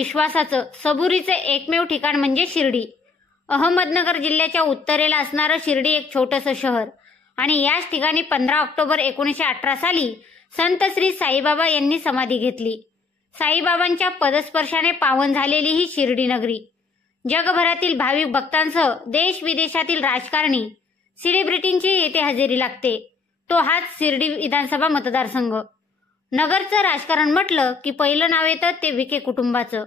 विश्वासाचं सबुरीचं एकमेव ठिकाण म्हणजे शिर्डी। अहमदनगर जिल्ह्याच्या उत्तरेला असणारं शिर्डी एक छोटंसं शहर आणि याच ठिकाणी 15 ऑक्टोबर 1918 साली संत श्री साईबाबा यांनी समाधी घेतली। साईबाबांच्या पदस्पर्शाने पावन झालेली ही शिर्डी नगरी जगभरातील भाविक भक्तांसह देश विदेशातील राजकारणी सेलिब्रिटींची येथे हजेरी लागते। तो हाच शिर्डी विधानसभा मतदारसंघ। नगरचं राजकारण म्हटलं की पहिलं नाव येतं ते विखे कुटुंबाचं।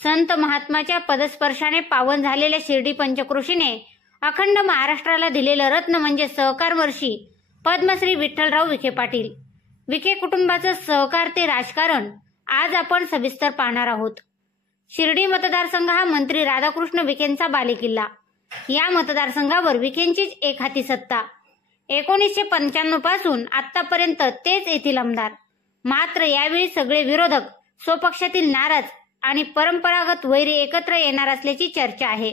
संत महात्माच्या पदस्पर्शाने पावन झालेल्या शिर्डी पंचक्रोशीने अखंड महाराष्ट्राला दिलेलं रत्न म्हणजे सहकार वर्षी पद्मश्री विठ्ठलराव विखे पाटील। विखे कुटुंबाचं सहकार ते राजकारण आज आपण सविस्तर पाहणार आहोत। शिर्डी मतदारसंघ हा मंत्री राधाकृष्ण विखेंचा बालेकिल्ला। या मतदारसंघावर विखेंचीच एक हाती सत्ता। 1995 पासून आतापर्यंत तेच येथील आमदार। मात्र यावेळी सगळे विरोधक स्वपक्षातील नाराज आणि परंपरागत वैरी एकत्र येणार असल्याची चर्चा आहे।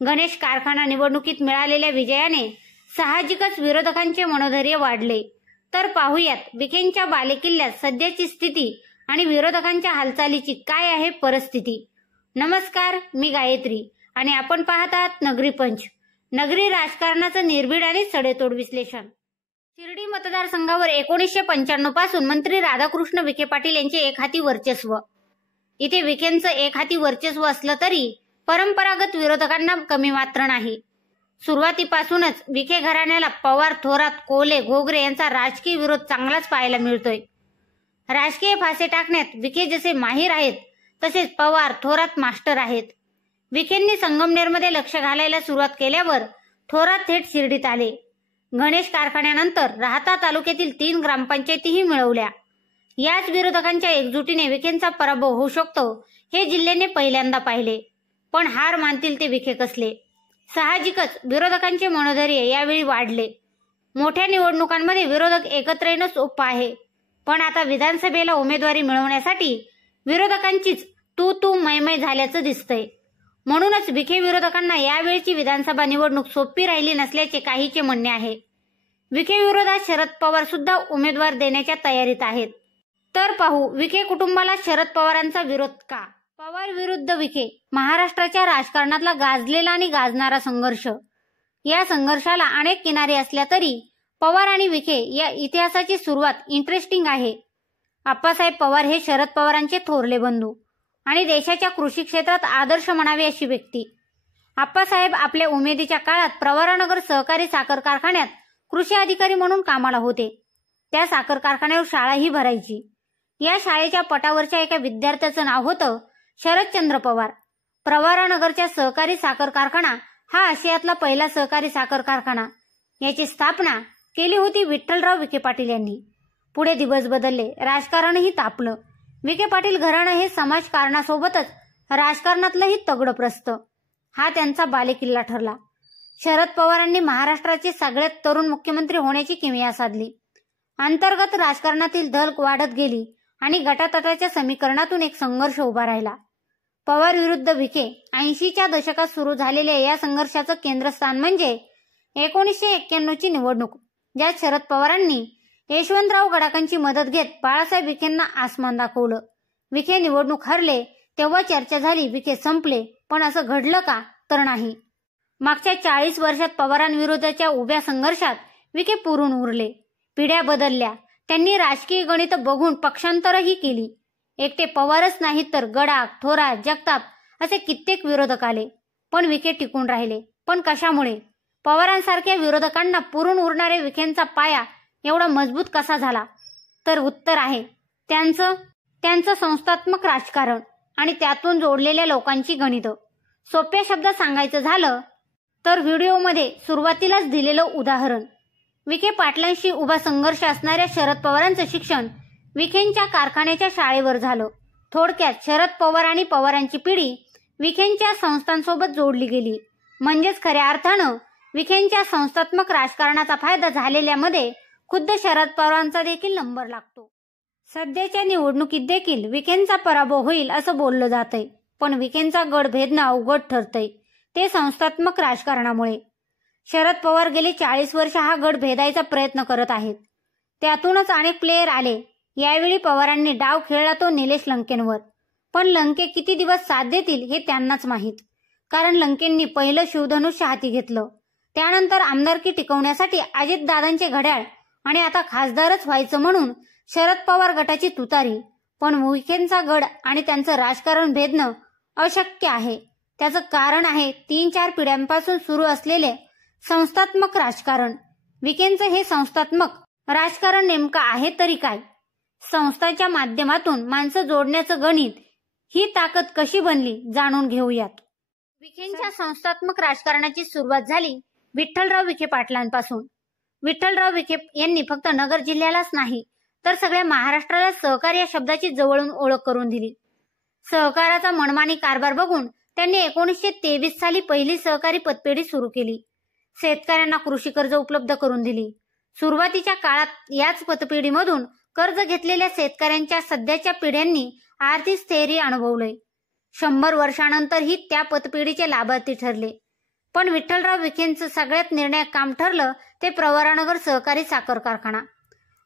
गणेश कारखाना निवडणुकीत मिळालेल्या विजयाने साहजिकच विरोधकांचे मनोधैर्य वाढले। तर पाहूयात विखेंच्या बालेकिल्ल्यात सध्याची स्थिती आणि विरोधकांच्या हालचालीची काय आहे परिस्थिती। नमस्कार, मी गायत्री आणि आपण पाहत आहात नगरी पंच, नगरी राजकारणाचं निर्भीड आणि सडेतोड विश्लेषण। शिर्डी मतदारसंघावर 1995 पासून मंत्री राधाकृष्ण विखे पाटील यांचे एकहाती वर्चस्व। इथे विखेंचं एकहाती वर्चस्व असलं तरी परंपरागत विरोधकांना कमी मात्र नाही। सुरुवातीपासूनच विखे घराण्याला पवार, थोरात, कोले, घोगरे यांचा राजकीय विरोध चांगलाच पाहायला मिळतोय। राजकीय फासे टाकण्यात विखे जसे माहीर आहेत तसेच पवार, थोरात मास्टर आहेत। विखेंनी संगमनेरमध्ये लक्ष घालायला सुरुवात केल्यावर थोरात थेट शिर्डीत आले। गणेश कारखान्यानंतर राहता तालुक्यातील 3 ग्रामपंचायतीही मिळवल्या। याच विरोधकांच्या एकजुटीने विखेंचा पराभव होऊ शकतो हे जिल्ह्याने पहिल्यांदा पाहिले। पण हार मानतील ते विखे कसले। साहजिकच विरोधकांचे मनोधैर्य यावेळी वाढले। मोठ्या निवडणुकांमध्ये विरोधक एकत्र येणं सोपं आहे, पण आता विधानसभेला उमेदवारी मिळवण्यासाठी विरोधकांचीच तू मैमै झाल्याचं दिसतंय। म्हणूनच विखे विरोधकांना यावेळची विधानसभा निवडणूक सोपी राहिली नसल्याचे काहीचे म्हणणे आहे। विखे विरोधात शरद पवार सुद्धा उमेदवार देण्याच्या तयारीत आहेत। तर पाहू विखे कुटुंबाला शरद पवारांचा विरोध का। पवार विरुद्ध विखे महाराष्ट्राच्या राजकारणातला गाजलेला आणि गाजणारा संघर्ष। या संघर्षाला अनेक किनारे असल्या तरी पवार आणि विखे या इतिहासाची सुरुवात इंटरेस्टिंग आहे। आप्पासाहेब पवार हे शरद पवारांचे थोरले बंधू आणि देशाच्या कृषी क्षेत्रात आदर्श म्हणावे अशी व्यक्ती। आप्पासाहेब आपल्या उमेदीच्या काळात प्रवरानगर सहकारी साखर कारखान्यात कृषी अधिकारी म्हणून कामाला होते। त्या साखर कारखान्यावर शाळाही भरायची। या शाळेच्या पटावरच्या एका विद्यार्थ्याचं नाव होतं शरदचंद्र पवार। प्रवरानगरच्या सहकारी साखर कारखाना हा आशियातला पहिला सहकारी साखर कारखाना। याची स्थापना केली होती विठ्ठलराव विखे पाटील यांनी। पुढे दिवस बदलले, राजकारणही तापलं। विखे पाटील घराणं हे समाजकारणासोबतच राजकारणातलंही तगडं प्रस्त। हा त्यांचा बालेकिल्ला ठरला। शरद पवारांनी महाराष्ट्राचे सगळ्यात तरुण मुख्यमंत्री होण्याची किमया साधली। अंतर्गत राजकारणातील धल वाढत गेली आणि गटातटाच्या समीकरणातून एक संघर्ष उभा राहिला। पवार विरुद्ध विखे 80च्या दशकात सुरू झालेल्या या संघर्षाचं केंद्रस्थान म्हणजे 1991 ची निवडणूक, ज्यात शरद पवारांनी यशवंतराव गडाखांची मदत घेत बाळासाहेब विखेंना आसमान दाखवलं। विखे निवडणूक हरले तेव्हा चर्चा झाली विखे संपले, पण असं घडलं का? तर नाही। मागच्या 40 वर्षात पवारांविरोधाच्या उभ्या संघर्षात विखे पुरून उरले। पिढ्या बदलल्या, त्यांनी राजकीय गणित बघून पक्षांतरही केली। एकटे पवारच नाहीत तर गडाख, थोरात, जगताप असे कित्येक विरोधक आले, पण विखे टिकून राहिले। पण कशामुळे? पवारांसारख्या विरोधकांना पुरून उरणारे विखेंचा पाया एवढा मजबूत कसा झाला? तर उत्तर आहे त्यांचं संस्थात्मक राजकारण आणि त्यातून जोडलेल्या लोकांची गणितं। सोप्या शब्दात सांगायचं झालं तर व्हिडिओमध्ये सुरुवातीलाच दिलेलं उदाहरण। विखे पाटलांशी उभा संघर्ष असणाऱ्या शरद पवारांचं शिक्षण विखेंच्या कारखान्याच्या शाळेवर झालं। थोडक्यात शरद पवार आणि पवारांची पिढी विखेंच्या संस्थांसोबत जोडली गेली। म्हणजेच खऱ्या अर्थानं विखेंच्या संस्थात्मक राजकारणाचा फायदा झालेल्यामध्ये खुद्द शरद पवारांचा देखील नंबर लागतो। सध्याच्या निवडणुकीत देखील विखेंचा पराभव होईल असं बोललं जातंय, पण विखेंचा गड भेदणं अवघड ठरतंय, ते संस्थात्मक राजकारणामुळे। शरद पवार गेली 40 वर्ष हा गड भेदायचा प्रयत्न करत आहेत। त्यातूनच अनेक प्लेयर आले। यावेळी पवारांनी डाव खेळला तो निलेश लंकेंवर। पण लंके किती दिवस साथ देतील हे त्यांनाच माहीत. कारण लंकेंनी पहिलं शिवधनुष्य हाती घेतलं. त्यानंतर आमदारकी टिकवण्यासाठी अजितदादांचे घड्याळ आणि आता खासदारच व्हायचं म्हणून शरद पवार गटाची तुतारी. पण विखेंचा गड आणि त्यांचं राजकारण भेदणं अशक्य आहे. त्याचं कारण आहे 3-4 पिढ्यांपासून सुरू असलेले संस्थात्मक राजकारण. विखेंचं हे संस्थात्मक राजकारण नेमकं आहे तरी काय? संस्थांच्या माध्यमातून माणसं जोडण्याचं गणित, ही ताकद कशी बनली जाणून घेऊयात. विखेंच्या संस्थात्मक राजकारणाची सुरुवात झाली विठ्ठलराव विखे पाटलांपासून. विठ्ठलराव विखे यांनी फक्त नगर जिल्ह्यालाच नाही तर सगळ्या महाराष्ट्राला सहकार या शब्दाची जवळून ओळख करून दिली. सहकाराचा मनमानी कारभार बघून त्यांनी 1923 साली पहिली सहकारी पतपेढी सुरू केली. शेतकऱ्यांना कृषी कर्ज उपलब्ध करून दिली. सुरुवातीच्या काळात याच पतपेढीमधून कर्ज घेतलेल्या शेतकऱ्यांच्या सध्याच्या पिढ्यांनी आर्थिक स्थैर्य अनुभवलंय. 100 वर्षानंतरही त्या पतपेढीचे लाभार्थी ठरले. पण विठ्ठलराव विखेंचं सगळ्यात निर्णायक काम ठरलं ते प्रवरानगर सहकारी साखर कारखाना.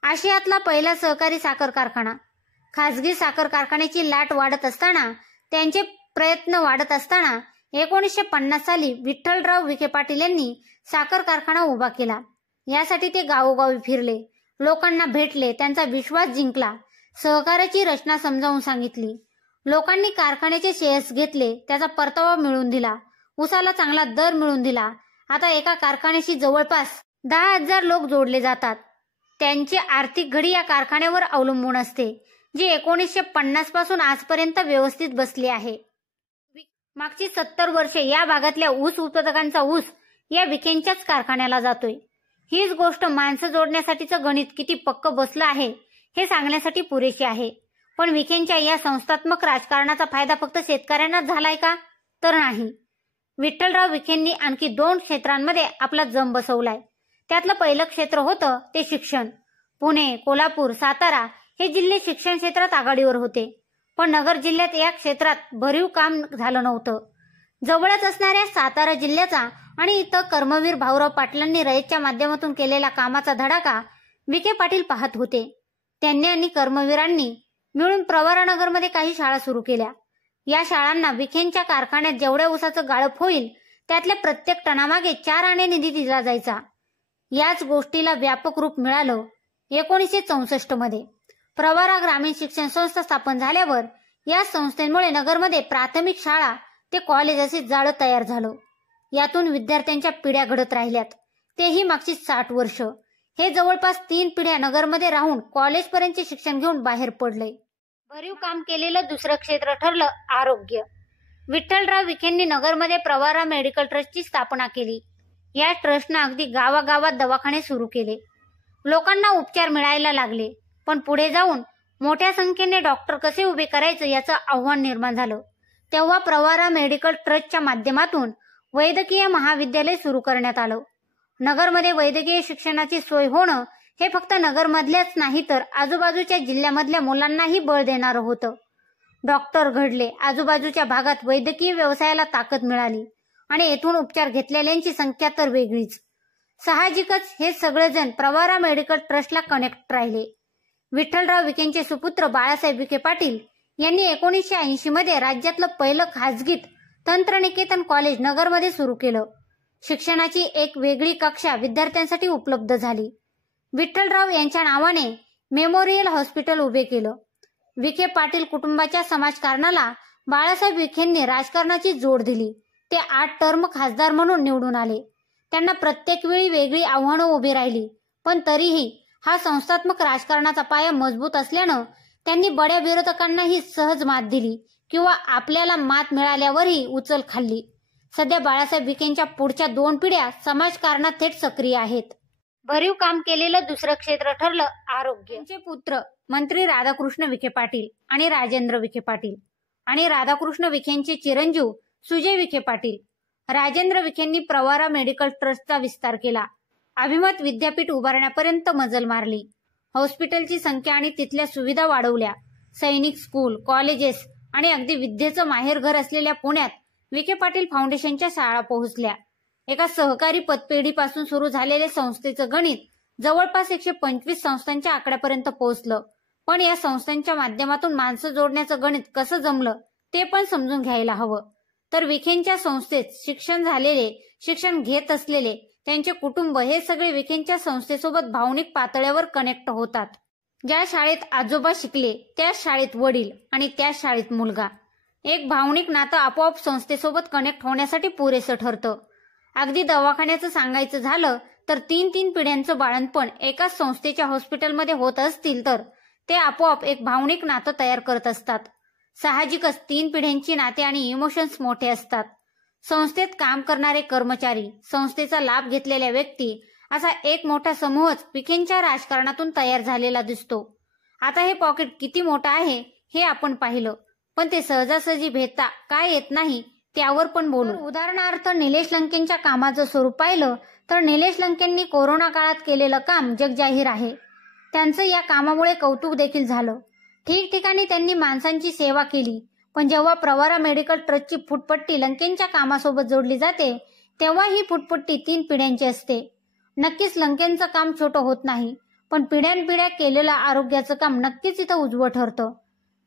आशियातला पहिला सहकारी साखर कारखाना. खासगी साखर कारखान्याची लाट वाढत असताना, त्यांचे प्रयत्न वाढत असताना 1950 साली विठ्ठलराव विखे पाटील यांनी साखर कारखाना उभा केला. यासाठी ते गावोगावी फिरले, लोकांना भेटले, त्यांचा विश्वास जिंकला, सहकाराची रचना समजावून सांगितली. लोकांनी कारखान्याचे शेअर्स घेतले, त्याचा परतावा मिळवून दिला, उसाला चांगला दर मिळवून दिला. आता एका कारखान्याशी जवळपास 10,000 लोक जोडले जातात. त्यांची आर्थिक घडी या कारखान्यावर अवलंबून असते, जी 1950 पासून आजपर्यंत व्यवस्थित बसली आहे. मागची 70 वर्षे या भागातल्या ऊस उत्पादकांचा ऊस या विखेंच्याच कारखान्याला जातोय. हीच गोष्ट माणसं जोडण्यासाठीचं गणित किती पक्क बसलं आहे हे सांगण्यासाठी पुरेशी आहे. पण विखेंच्या या संस्थात्मक राजकारणाचा फायदा फक्त शेतकऱ्यांनाच झालाय का? तर नाही. विठ्ठलराव विखेंनी आणखी 2 क्षेत्रांमध्ये आपला जम बसवलाय. त्यातलं पहिलं क्षेत्र होतं ते शिक्षण. पुणे, कोल्हापूर, सातारा हे जिल्हे शिक्षण क्षेत्रात आघाडीवर होते. पण नगर जिल्ह्यात या क्षेत्रात भरीव काम झालं नव्हतं. जवळच असणाऱ्या सातारा जिल्ह्याचा आणि इथं कर्मवीर भाऊराव पाटलांनी रयतच्या माध्यमातून केलेल्या कामाचा धडाका विखे पाटील पाहत होते. त्यांनी आणि कर्मवीरांनी मिळून प्रवरानगरमध्ये काही शाळा सुरू केल्या. या शाळांना विखेंच्या कारखान्यात जेवढ्या ऊसाचं गाळप होईल त्यातल्या प्रत्येक टनामागे 4 आणे निधी दिला जायचा. याच गोष्टीला व्यापक रूप मिळालं 1964 मध्ये. प्रवरा ग्रामीण शिक्षण संस्था स्थापन झाल्यावर या संस्थेमुळे नगरमध्ये प्राथमिक शाळा ते कॉलेज असे जाळं तयार झालं. यातून विद्यार्थ्यांच्या पिढ्या घडत राहिल्यात, तेही मागची 60 वर्ष. हे जवळपास 3 पिढ्या नगरमध्ये राहून कॉलेजपर्यंतचे शिक्षण घेऊन बाहेर पडले. भरीव काम केलेलं दुसरं क्षेत्र ठरलं आरोग्य. विठ्ठलराव विखेंनी नगरमध्ये प्रवरा मेडिकल ट्रस्टची स्थापना केली. या ट्रस्टनं अगदी गावागावात दवाखाने सुरू केले. लोकांना उपचार मिळायला लागले. पण पुढे जाऊन मोठ्या संख्येने डॉक्टर कसे उभे करायचं याचं आव्हान निर्माण झालं. तेव्हा प्रवरा मेडिकल ट्रस्टच्या माध्यमातून वैद्यकीय महाविद्यालय सुरू करण्यात आलं. नगरमध्ये वैद्यकीय शिक्षणाची सोय होणं हे फक्त नगरमधल्याच नाही तर आजूबाजूच्या जिल्ह्यामधल्या मुलांनाही बळ देणारं होतं. डॉक्टर घडले, आजूबाजूच्या भागात वैद्यकीय व्यवसायाला ताकद मिळाली आणि येथून उपचार घेतलेल्यांची संख्या तर वेगळीच. साहजिकच हे सगळेजण प्रवरा मेडिकल ट्रस्टला कनेक्ट राहिले. विठ्ठलराव विखेंचे सुपुत्र बाळासाहेब विखे पाटील यांनी 1980 मध्ये राज्यातलं पहिलं खासगीत तंत्रनिकेतन कॉलेज नगरमध्ये सुरू केलं. शिक्षणाची एक वेगळी कक्षा विद्यार्थ्यांसाठी उपलब्ध झाली. विठ्ठलराव यांच्या नावाने मेमोरियल हॉस्पिटल उभे केलं. विखे पाटील कुटुंबाच्या समाजकारणाला बाळासाहेब विखेंनी राजकारणाची जोड दिली. ते 8 टर्म खासदार म्हणून निवडून आले. त्यांना प्रत्येक वेळी वेगळी आव्हानं उभी राहिली. पण तरीही हा संस्थात्मक राजकारणाचा पाया मजबूत असल्यानं त्यांनी बड्या विरोधकांनाही सहज मात दिली किंवा आपल्याला मात मिळाल्यावरही उचल खाल्ली. सध्या बाळासाहेब विखेंच्या पुढच्या 2 पिढ्या समाजकारणात थेट सक्रिय आहेत. भरीव काम केलेलं दुसरं क्षेत्र ठरलं आरोग्य. त्यांचे पुत्र मंत्री राधाकृष्ण विखे पाटील आणि राजेंद्र विखे पाटील आणि राधाकृष्ण विखेंचे चिरंजीव सुजय विखे पाटील. राजेंद्र विखेंनी प्रवरा मेडिकल ट्रस्टचा विस्तार केला. अभिमत विद्यापीठ उभारण्यापर्यंत मजल मारली. हॉस्पिटलची संख्या आणि तिथल्या सुविधा वाढवल्या. सैनिक स्कूल, कॉलेजेस आणि अगदी विद्येचं माहेरघर असलेल्या पुण्यात विखे पाटील फाउंडेशनच्या शाळा पोहोचल्या. एका सहकारी पतपेढीपासून सुरू झालेल्या संस्थेचं गणित जवळपास 125 संस्थांच्या आकड्यापर्यंत पोहोचलं. पण या संस्थांच्या माध्यमातून माणसं जोडण्याचं गणित कसं जमलं ते पण समजून घ्यायला हवं. तर विखेंच्या संस्थेत शिक्षण झालेले, शिक्षण घेत असलेले, त्यांचे कुटुंब हे सगळे विखेंच्या संस्थेसोबत भावनिक पातळीवर कनेक्ट होतात. ज्या शाळेत आजोबा शिकले त्याच शाळेत वडील आणि त्याच शाळेत मुलगा, एक भावनिक नातं आपोआप संस्थेसोबत कनेक्ट होण्यासाठी पुरेसं ठरतं. अगदी दवाखान्याचं सांगायचं झालं तर 3 पिढ्यांचं बाळंतपण एकाच संस्थेच्या हॉस्पिटलमध्ये होत असतील तर ते आपोआप एक भावनिक नातं तयार करत असतात. साहजिकच 3 पिढ्यांची नाते आणि इमोशन्स मोठे असतात. संस्थेत काम करणारे कर्मचारी, संस्थेचा लाभ घेतलेल्या व्यक्ती असा एक मोठा समूहच विखेंच्या राजकारणातून तयार झालेला दिसतो. आता हे पॉकेट किती मोठं आहे हे आपण पाहिलं, पण ते सहजासहजी भेदता काय येत नाही त्यावर पण बोलू. उदाहरणार्थ निलेश लंकेंच्या कामाचं स्वरूप पाहिलं तर निलेश लंकेंनी कोरोना काळात केलेलं काम जगजाहीर आहे. त्यांचं या कामामुळे कौतुक देखील झालं. ठिकठिकाणी त्यांनी माणसांची सेवा केली. पण जेव्हा प्रवरा मेडिकल ट्रस्टची फुटपट्टी लंकेंच्या कामासोबत जोडली जाते तेव्हा ही फुटपट्टी 3 पिढ्यांची असते. नक्कीच लंकेंचं काम छोटं होत नाही, पण पिढ्यानपिढ्या केलेलं आरोग्याचं काम नक्कीच इथं उजवं ठरतं.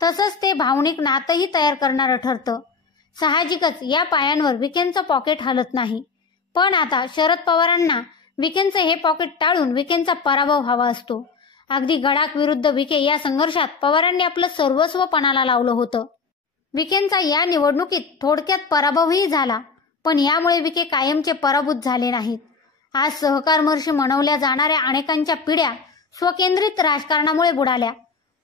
तसंच ते भावनिक नातंही तयार करणारं ठरतं. साहजिकच या पायांवर विखेंचं पॉकेट हलत नाही. पण आता शरद पवारांना विखेंचं हे पॉकेट टाळून विखेंचा पराभव हवा असतो. अगदी गडाख विरुद्ध विखे या संघर्षात पवारांनी आपलं सर्वस्व पणाला लावलं होतं. विखेंचा या निवडणुकीत थोडक्यात पराभवही झाला, पण यामुळे विखे कायमचे पराभूत झाले नाहीत. आज सहकारमर्षी म्हणवल्या जाणाऱ्या अनेकांच्या पिढ्या स्वकेंद्रित राजकारणामुळे बुडाल्या,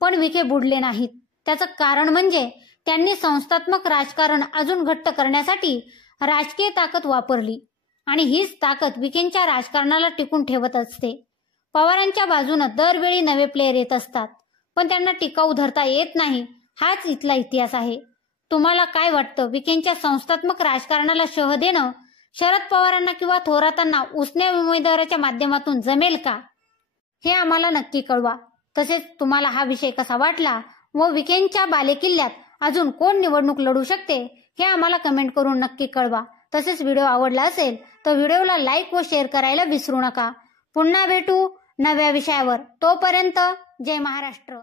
पण विखे बुडले नाहीत. त्याचं कारण म्हणजे त्यांनी संस्थात्मक राजकारण अजून घट्ट करण्यासाठी राजकीय ताकद वापरली आणि हीच ताकद विखेंच्या राजकारणाला टिकून ठेवत असते. पवारांच्या बाजूने दरवेळी नवे प्लेयर येत असतात, पण त्यांना टिकाऊ धरता येत नाही. हाच इथला इतिहास आहे. तुम्हाला काय वाटतं, विखेंच्या संस्थात्मक राजकारणाला शह देणं शरद पवारांना किंवा थोरातांना उसन्या उमेदवाराच्या माध्यमातून जमेल का? हे आम्हाला नक्की कळवा. तसेच तुम्हाला हा विषय कसा वाटला व विखेंच्या बालेकिल्ल्यात अजून कोण निवडणूक लढू शकते हे आम्हाला कमेंट करून नक्की कळवा. तसेच व्हिडिओ आवडला असेल तर व्हिडिओला लाईक व शेअर करायला विसरू नका. पुन्हा भेटू नव्या विषयावर. तोपर्यंत जय महाराष्ट्र.